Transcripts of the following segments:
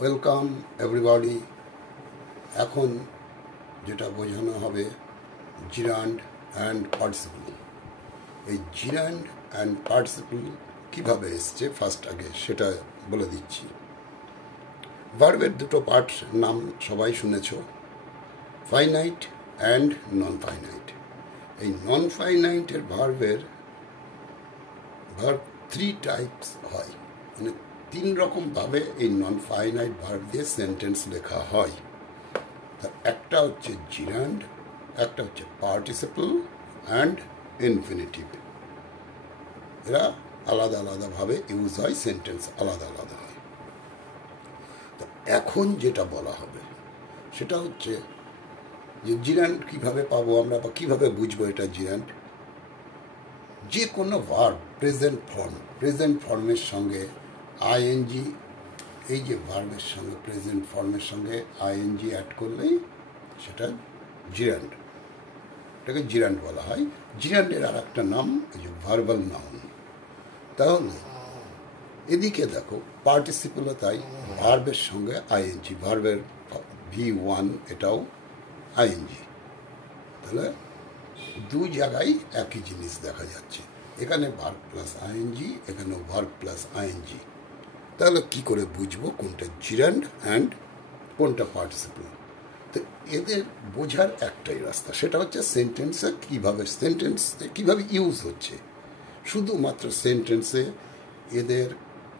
Welcome everybody. এখন যেটা বোঝানো হবে জিরান্ড অ্যান্ড পার্টিসিপল। এই জিরান্ড অ্যান্ড পার্টিসিপল কীভাবে এসছে ফার্স্ট আগে সেটা বলে দিচ্ছি। ভার্বের দুটো পার্ট নাম সবাই শুনেছ, ফাইনাইট অ্যান্ড নন ফাইনাইট। এই নন ফাইনাইটের ভার্ব 3 টাইপস হয়, মানে 3 রকমভাবে এই নন ফাইনাইট ভার্ব দিয়ে সেন্টেন্স লেখা হয়। তার একটা হচ্ছে জিরান্ড, একটা হচ্ছে পার্টিসিপল অ্যান্ড ইনফিনিটিভ। এরা আলাদা আলাদাভাবে ইউজ হয়, সেন্টেন্স আলাদা আলাদা হয়। তো এখন যেটা বলা হবে সেটা হচ্ছে যে জিরান্ড কীভাবে পাবো আমরা, বা কীভাবে বুঝবো এটা জিরান্ড। যে কোনো ভার্ব প্রেজেন্ট ফর্মের সঙ্গে আইএনজি, এই যে ভার্বের সঙ্গে প্রেজেন্ট ফর্মের সঙ্গে আইএনজি অ্যাড করলেই সেটা জিরান্ড, এটাকে জিরান্ড বলা হয়। জিরান্ডের আর একটা নাম এই যে ভার্বাল নাউন। তাহলে এদিকে দেখো পার্টিসিপলও তাই, ভার্বের সঙ্গে আইএনজি, ভার্বের V1 এটাও আইএনজি। তাহলে দুই জায়গায় একই জিনিস দেখা যাচ্ছে, এখানে ভার্ব প্লাস আইএনজি, এখানেও ভার্ব প্লাস আইএনজি। তাহলে কি করে বুঝবো কোনটা জিরান্ড অ্যান্ড কোনটা পার্টিসিপল? তো এদের বোঝার একটাই রাস্তা, সেটা হচ্ছে সেন্টেন্সে কীভাবে ইউজ হচ্ছে। শুধুমাত্র সেন্টেন্সে এদের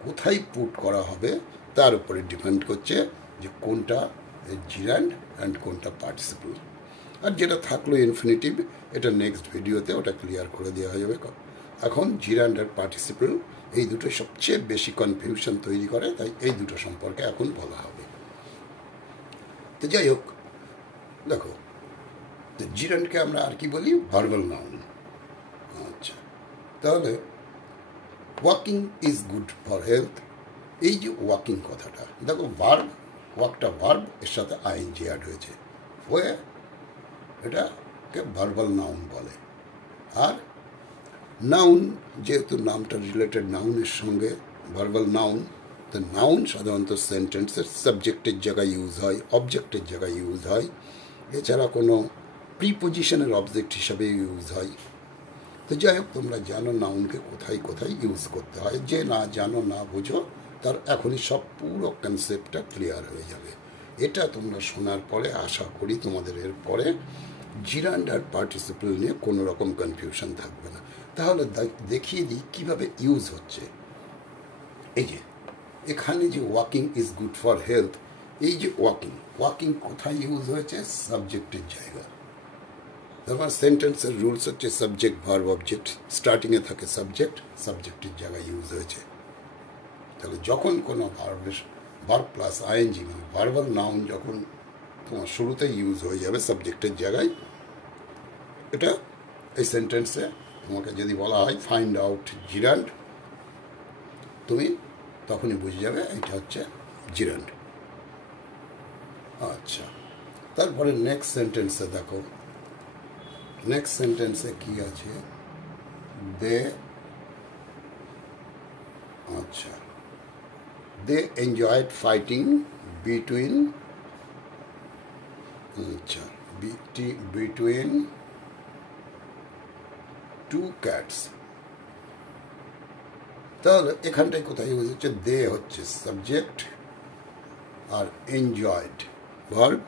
কোথায় পুট করা হবে তার উপরে ডিপেন্ড করছে যে কোনটা জিরান্ড অ্যান্ড কোনটা পার্টিসিপল। আর যেটা থাকলো ইনফিনিটিভ, এটা নেক্সট ভিডিওতে ওটা ক্লিয়ার করে দেওয়া যাবে। এখন জিরান্ড আর পার্টিসিপল এই দুটো সবচেয়ে বেশি কনফিউশন তৈরি করে, তাই এই দুটো সম্পর্কে এখন বলা হবে। তো যাই হোক, দেখো জিরান্ডকে আমরা আর কি বলি, ভার্বাল নাউন। আচ্ছা, তাহলে walking is good for health. এই যে ওয়াকিং কথাটা, দেখো ওয়াকটা ভার্ব, এর সাথে আইএনজি অ্যাড হয়েছে, হয়ে এটাকে ভার্বাল নাউন বলে। আর নাউন, যেহেতু নামটা রিলেটেড নাউনের সঙ্গে, ভার্বাল নাউন, তো নাউন সাধারণত সেন্টেন্সের সাবজেক্টের জায়গায় ইউজ হয়, অবজেক্টের জায়গায় ইউজ হয়, এছাড়া কোনো প্রিপোজিশনের অবজেক্ট হিসাবে ইউজ হয়। তো যাই হোক, তোমরা জানো নাউনকে কোথায় কোথায় ইউজ করতে হয়। যে না জানো, না বোঝো, তার এখনই সব পুরো কনসেপ্টটা ক্লিয়ার হয়ে যাবে। এটা তোমরা শোনার পরে আশা করি তোমাদের এর পরে জিরান্ড আর পার্টিসিপল নিয়ে কোনো রকম কনফিউশন থাকবে না। তাহলে দেখিয়ে দিই কীভাবে ইউজ হচ্ছে। এই যে এখানে যে walking is good for health, এই যে ওয়াকিং কোথায় ইউজ হয়েছে? সাবজেক্টের জায়গা। তোমার সেন্টেন্সের রুলস হচ্ছে সাবজেক্ট ভার্ব অবজেক্ট, স্টার্টিংয়ে থাকে সাবজেক্টের জায়গায় ইউজ হয়েছে। তাহলে যখন কোনো ভার্ব প্লাস আইএনজি, মানে ভার্বাল নাউন যখন তোমার শুরুতে ইউজ হয়ে যাবে সাবজেক্টের জায়গায়, এটা এই সেন্টেন্সে তোমাকে যদি বলা হয় ফাইন্ড আউট জিরান্ড, তুমি তখনই বুঝে যাবে এটা হচ্ছে জিরান্ড। আচ্ছা, তারপরে নেক্সট সেন্টেন্সে দেখো, নেক্সট সেন্টেন্সে কি আছে? They enjoyed fighting between two cats. তাহলে এখানটায় কোথায় ইউজ হচ্ছে? দে হচ্ছে সাবজেক্ট আর এনজয়েড ভার্ব,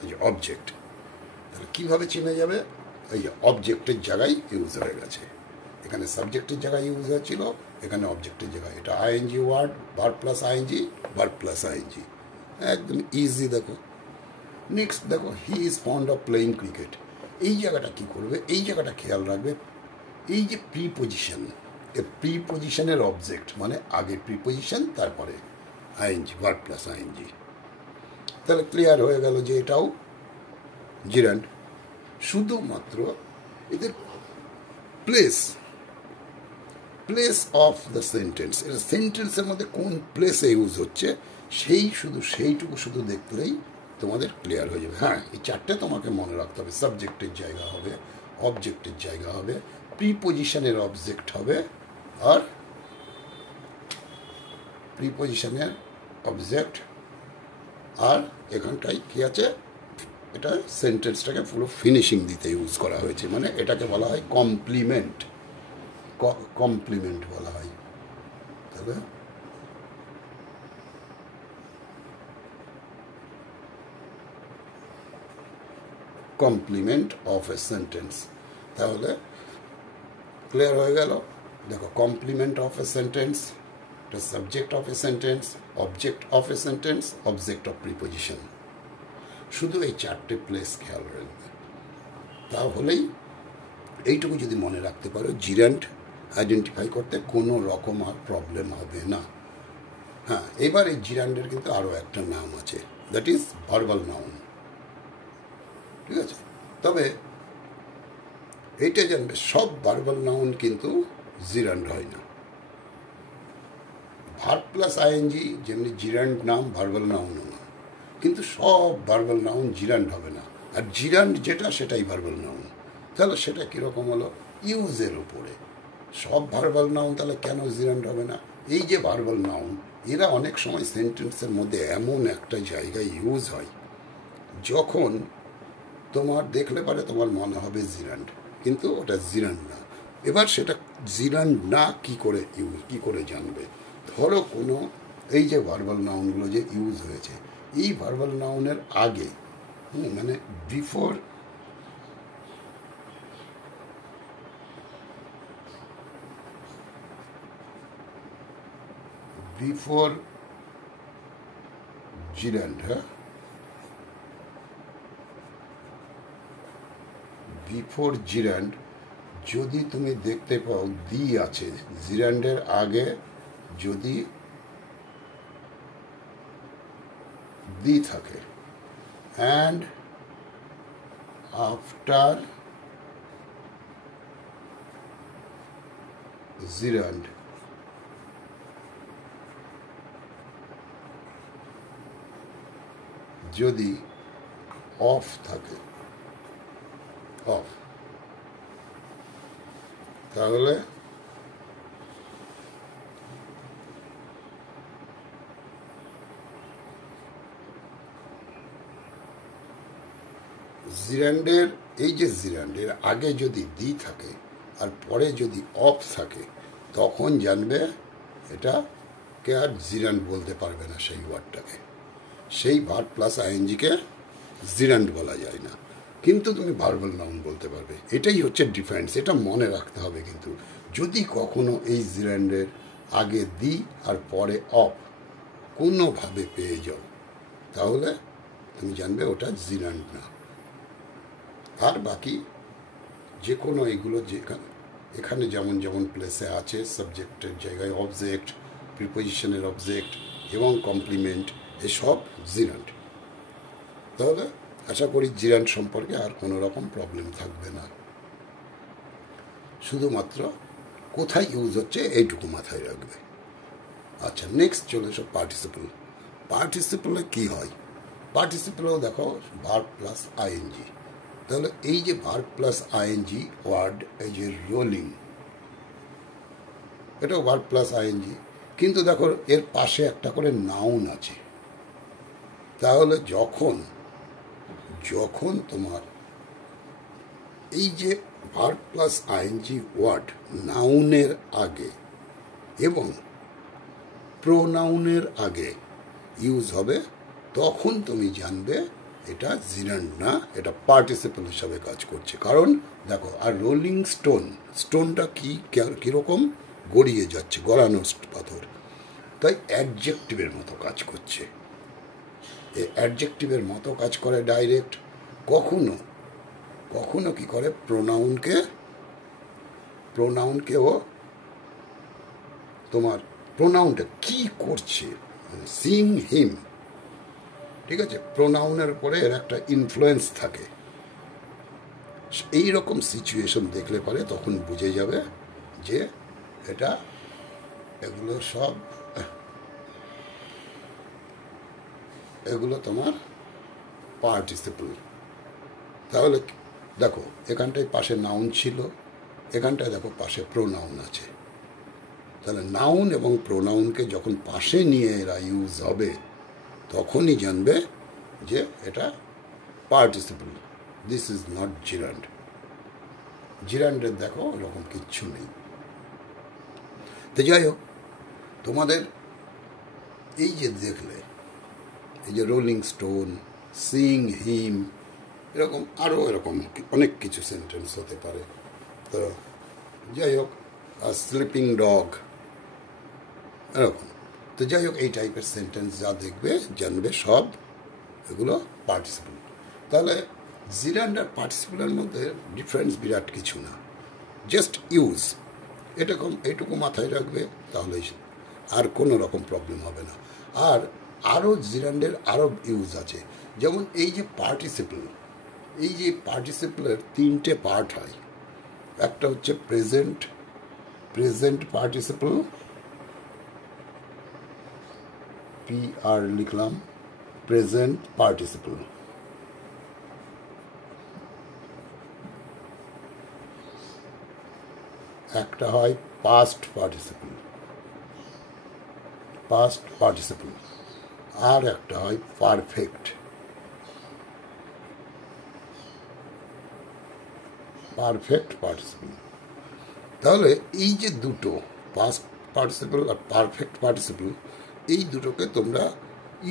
এই যে অবজেক্ট। তাহলে কীভাবে চিনে যাবে? এই যে অবজেক্টের জায়গায় ইউজ হয়ে গেছে, এখানে সাবজেক্টের জায়গায় ইউজ হয়েছিল, এখানে অবজেক্টের জায়গায়। এটা ING word, verb plus ING, verb plus ING, একদম ইজি। দেখো নেক্সট, দেখো he is fond of playing cricket. এই জায়গাটা কি করবে? এই জায়গাটা খেয়াল রাখবে, এই যে প্রিপোজিশন, এই প্রিপোজিশনের অবজেক্ট, মানে আগে প্রিপোজিশন তারপরে আইএনজি, ভার্ব প্লাস আইএনজি। তাহলে ক্লিয়ার হয়ে গেল যে এটাও জিরান্ড। শুধুমাত্র এদের প্লেস অফ দ্য সেন্টেন্স, এটা সেন্টেন্সের মধ্যে কোন প্লেসে ইউজ হচ্ছে সেইটুকু শুধু দেখলেই তোমাদের ক্লিয়ার হয়ে যাবে। হ্যাঁ, এই চারটে তোমাকে মনে রাখতে হবে। সাবজেক্টের জায়গা হবে, অবজেক্টের জায়গা হবে, প্রিপোজিশনের অবজেক্ট হবে, আর প্রিপোজিশনের অবজেক্ট আর এখানটায় কি আছে, এটা সেন্টেন্সটাকে পুরো ফিনিশিং দিতে ইউজ করা হয়েছে, মানে এটাকে বলা হয় কমপ্লিমেন্ট, কমপ্লিমেন্ট বলা হয়। তাহলে কমপ্লিমেন্ট অফ এ সেন্টেন্স। তাহলে ক্লিয়ার হয়ে গেল। দেখো, কমপ্লিমেন্ট অফ এ সেন্টেন্স, এটা subject of a sentence, object of a sentence, object of preposition. শুধু এই চারটে প্লেস খেয়াল রাখবে, তাহলেই এইটুকু যদি মনে রাখতে পারো, জিরান্ড আইডেন্টিফাই করতে কোনো রকম আর প্রবলেম হবে না। হ্যাঁ, এবার এই জিরান্ডের কিন্তু আরও একটা নাম আছে, দ্যাট ইজ ভার্বাল নাউন। ঠিক আছে, তবে এইটা জানবে, সব ভার্বাল নাউন কিন্তু জিরান্ড হয় না। ভার্ব প্লাস আইএনজি যেমনি জিরান্ড নাম, ভার্বাল নাউনও না, কিন্তু সব ভার্বাল নাউন জিরান্ড হবে না। আর জিরান্ড যেটা, সেটাই ভার্বাল নাউন। তাহলে সেটা কীরকম হলো, ইউজের উপরে। সব ভার্বাল নাউন তাহলে কেন জিরান্ড হবে না? এই যে ভার্বাল নাউন, এরা অনেক সময় সেন্টেন্সের মধ্যে এমন একটা জায়গায় ইউজ হয় যখন তোমার দেখলে পারে তোমার মনে হবে জিরান্ড, কিন্তু ওটা জিরান্ড না। এবার সেটা জিরান্ড না কি করে জানবে? ধরো কোনো এই যে ভার্বাল নাউনগুলো যে ইউজ হয়েছে, এই ভার্বাল নাউনের আগে, মানে বিফোর জিরান্ড, হ্যাঁ, বিফোর জিরান্ড যদি তুমি দেখতে পাও দি আছে, জিরান্ডের আগে যদি দি থাকে, অ্যান্ড আফটার জিরান্ড যদি অফ থাকে, অফ, তাহলে জিরান্ডের, এই যে জিরান্ডের আগে যদি দি থাকে আর পরে যদি অফ থাকে, তখন জানবে এটাকে আর জিরান্ড বলতে পারবে না। সেই ওয়ার্ডটাকে, সেই ভার্ব প্লাস আইএনজিকে জিরান্ড বলা যায় না, কিন্তু তুমি ভার্বাল নাউন বলতে পারবে। এটাই হচ্ছে ডিফারেন্স, এটা মনে রাখতে হবে। কিন্তু যদি কখনো এই জিরান্ডের আগে দি আর পরে অফ কোনোভাবে পেয়ে যাও, তাহলে তুমি জানবে ওটা জিরান্ড না। আর বাকি যে কোনো এগুলো এখানে যেমন যেমন প্লেসে আছে, সাবজেক্টের জায়গায় অবজেক্ট, প্রিপোজিশনের অবজেক্ট এবং কমপ্লিমেন্ট, এসব জিরান্ড। তাহলে আশা করি জিরান্ড সম্পর্কে আর কোনো রকম প্রবলেম থাকবে না। শুধুমাত্র কোথায় ইউজ হচ্ছে এইটুকু মাথায় রাখবে। আচ্ছা, নেক্সট চলে এসো পার্টিসিপল। পার্টিসিপলে কী হয়? পার্টিসিপলেও দেখো ভার্ব প্লাস আইএনজি। তাহলে এই যে ভার্ব প্লাস আইএনজি ওয়ার্ড, এই যে রোলিং, এটাও ভার্ব প্লাস আইএনজি, কিন্তু দেখো এর পাশে একটা করে নাউন আছে। তাহলে যখন তোমার এই যে ভার্ব প্লাস আইএনজি ওয়ার্ড নাউনের আগে এবং প্রোনাউনের আগে ইউজ হবে, তখন তুমি জানবে এটা জিরান্ড না, এটা পার্টিসিপল হিসাবে কাজ করছে। কারণ দেখো, আর রোলিং স্টোনটা কীরকম গড়িয়ে যাচ্ছে, গড়ানো পাথর, তাই অ্যাডজেক্টিভের মতো কাজ করছে। এই অ্যাডজেক্টিভের মতো কাজ করে ডাইরেক্ট। কখনো কখনো কি করে, প্রোনাউনকেও তোমার প্রোনাউনটা কি করছে, মানে সিং হিম, ঠিক আছে, প্রোনাউনের উপরে এর একটা ইনফ্লুয়েন্স থাকে। এই রকম সিচুয়েশন দেখলে পারে তখন বুঝে যাবে যে এগুলো তোমার পার্টিসিপল। তাহলে দেখো, এখানটায় পাশে নাউন ছিল, এখানটায় দেখো পাশে প্রোনাউন আছে। তাহলে নাউন এবং প্রোনাউনকে যখন পাশে নিয়ে এরা ইউজ হবে, তখনই জানবে যে এটা participle, this is not gerund. জিরান্ডের দেখো এরকম কিচ্ছু নেই। তো যাই হোক, তোমাদের এই যে দেখলে, এই যে রোলিং স্টোন, সিইং হিম, এরকম আরও এরকম অনেক কিছু সেন্টেন্স হতে পারে। তো যাই হোক, স্লিপিং ডগ, এরকম। তো যাই হোক, এই টাইপের সেন্টেন্স যা দেখবে জানবে সব এগুলো পার্টিসিপল। তাহলে জিরান্ড আর পার্টিসিপলের মধ্যে ডিফারেন্স বিরাট কিছু না, জাস্ট ইউজ। এইটুকু মাথায় রাখবে, তাহলে আর কোনো রকম প্রবলেম হবে না। আর আরও জিরান্ডের আরও ইউজ আছে, যেমন এই যে পার্টিসিপল, এই যে পার্টিসিপলের তিনটে পার্ট হয়। একটা হচ্ছে প্রেজেন্ট পার্টিসিপল, PR লিখলাম, প্রেজেন্ট পার্টিসিপল। একটা হয় পাস্ট পার্টিসিপল, আর একটা হয় পারফেক্ট পার্টিসিপল। তাহলে এই যে দুটো, পাস্ট পার্টিসিপল আর পারফেক্ট পার্টিসিপল, এই দুটোকে তোমরা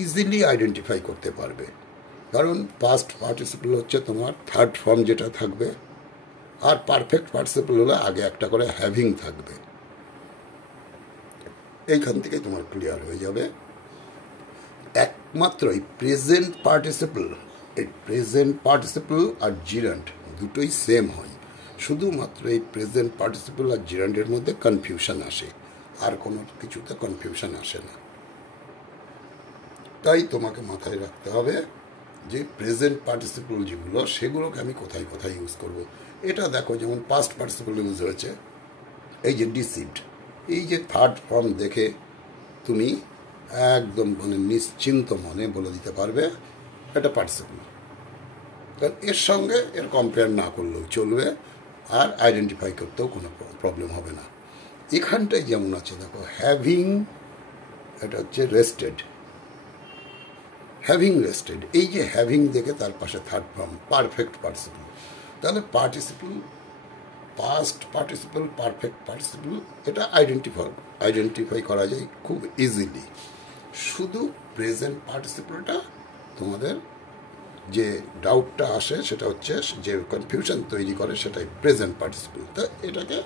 ইজিলি আইডেন্টিফাই করতে পারবে। কারণ পাস্ট পার্টিসিপল হচ্ছে তোমার থার্ড ফর্ম যেটা থাকবে, আর পারফেক্ট পার্টিসিপল হলে আগে একটা করে হ্যাভিং থাকবে। এইখান থেকে তোমার ক্লিয়ার হয়ে যাবে। একমাত্র এই প্রেজেন্ট পার্টিসিপল আর জিরান্ড দুটোই সেম হয়, শুধুমাত্র এই প্রেজেন্ট পার্টিসিপল আর জিরান্ডের মধ্যে কনফিউশন আসে, আর কোনো কিছুতে কনফিউশন আসে না। তাই তোমাকে মাথায় রাখতে হবে যে প্রেজেন্ট পার্টিসিপল যেগুলো, সেগুলোকে আমি কোথায় কোথায় ইউজ করব। এটা দেখো, যেমন পাস্ট পার্টিসিপল ইউজ হয়েছে, এই যে ডিসিভড, এই যে থার্ড ফর্ম দেখে তুমি একদম মানে নিশ্চিন্ত মনে বলে দিতে পারবে এটা পার্টিসিপল। কারণ এর সঙ্গে এর কম্পেয়ার না করলেও চলবে, আর আইডেন্টিফাই করতেও কোনো প্রবলেম হবে না। এখানটায় যেমন আছে দেখো, হ্যাভিং, এটা হচ্ছে রেস্টেড, এই যে হ্যাভিং দেখে তার পাশে থার্ড ফর্ম পারফেক্ট পার্টিসিপল। তাহলে participle, past participle, perfect participle, এটা আইডেন্টিফাই করা যায় খুব ইজিলি। শুধু প্রেজেন্ট পার্টিসিপলটা তোমাদের যে ডাউটটা আসে, সেটা হচ্ছে যে কনফিউশন তৈরি করে, সেটাই প্রেজেন্ট পার্টিসিপল। তো এটাকে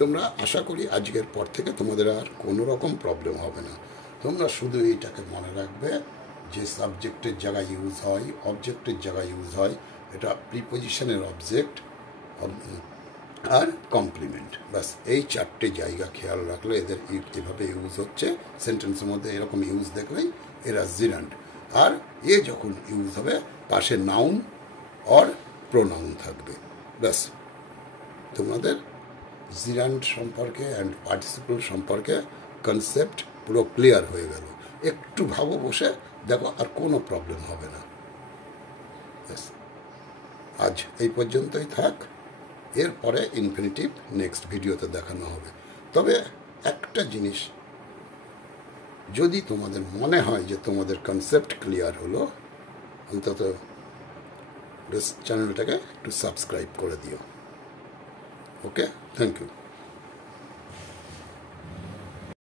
তোমরা, আশা করি আজকের পর থেকে তোমাদের আর কোনো রকম প্রবলেম হবে না। তোমরা শুধু এইটাকে মনে রাখবে যে সাবজেক্টের জায়গায় ইউজ হয়, অবজেক্টের জায়গায় ইউজ হয়, এটা প্রিপোজিশনের অবজেক্ট আর কমপ্লিমেন্ট, বাস এই চারটে জায়গা খেয়াল রাখলে এদের এভাবে ইউজ হচ্ছে সেন্টেন্সের মধ্যে, এরকম ইউজ দেখলেই এরা জিরান্ড। আর এ যখন ইউজ হবে, পাশে নাউন অর প্রোনাউন থাকবে, ব্যাস তোমাদের জিরান্ড সম্পর্কে অ্যান্ড পার্টিসিপল সম্পর্কে কনসেপ্ট পুরো ক্লিয়ার হয়ে গেল। একটু ভাবো বসে, দেখো আর কোনো প্রবলেম হবে না। আজ এই পর্যন্তই থাক, এরপরে ইনফিনিটিভ নেক্সট ভিডিওতে দেখানো হবে। তবে একটা জিনিস, যদি তোমাদের মনে হয় যে তোমাদের কনসেপ্ট ক্লিয়ার হলো, অন্তত চ্যানেলটাকে একটু সাবস্ক্রাইব করে দিও। ওকে, থ্যাংক ইউ।